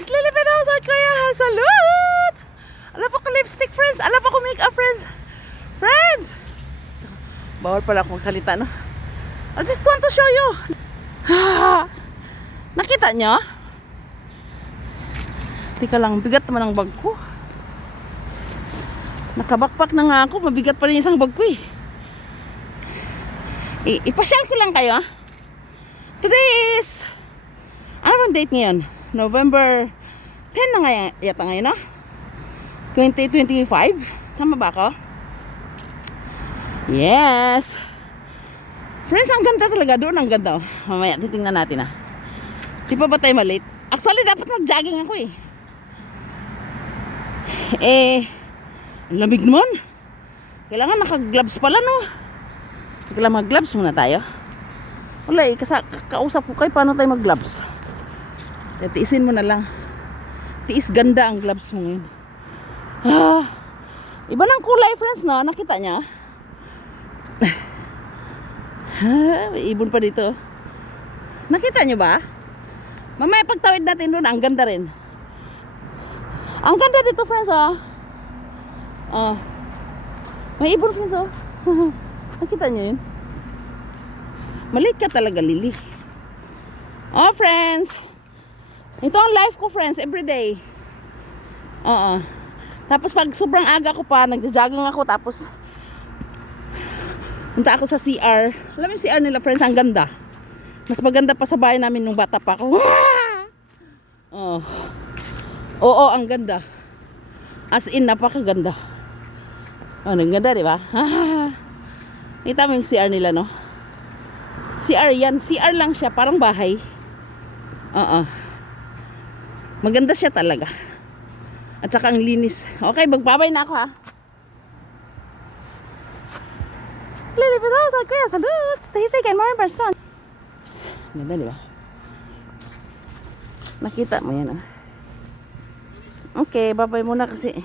friends! Lilipid ako sa Korea! Salute! Alam ako lipstick, friends! Alam ako makeup, friends! Friends! Bawal pala akong salita, no? I just want to show you! Nakita nyo? Tika lang, bigat naman ang bag ko. Nakabakpak na nga ako, mabigat pa rin isang bag ko eh. Ipasyal ko lang kayo. Today is, ano bang date ngayon? November 10 na nga yata ngayon, no? 2025? Tama ba ako? Yes! Friends, ang ganda talaga. Doon ang ganda. Mamaya, titingnan natin ah. Di pa ba tayo malate? Actually, dapat mag-jogging ako eh. Ang lamig naman. Kailangan naka-gloves pala, no? Kailangan mag-gloves muna tayo. Wala eh, kausap ko kayo paano tayo mag-gloves. Tiisin mo na lang. Tiis ganda ang gloves mo ngayon. Iba ng kulay, friends, no? Nakita niya? May ibon pa dito. Nakita niyo ba? Mamaya pagtawid natin doon, ang ganda rin. Ang ganda dito, friends, oh. May ibon, friends, oh. Nakita niyo yun? Maliit ka talaga, Lily. Oh, friends. Ito ang life ko, friends, everyday. Tapos pag sobrang aga ko pa, nagja-jogging ako, tapos punta ako sa CR. Alam mo yung CR nila, friends, ang ganda. Mas maganda pa sa bahay namin nung bata pa ako. Oo, ang ganda. As in, napakaganda. Ang ganda, di ba? Kita mo yung CR nila, no? CR yan. CR lang siya, parang bahay. Maganda siya talaga. At saka ang linis. Okay, magbabay na ako, ha? Lilipid ako sa Korea. Salute! Stay taken, more person. Ganda, di ba? Nakita mo yan, ah. Okay, babay muna kasi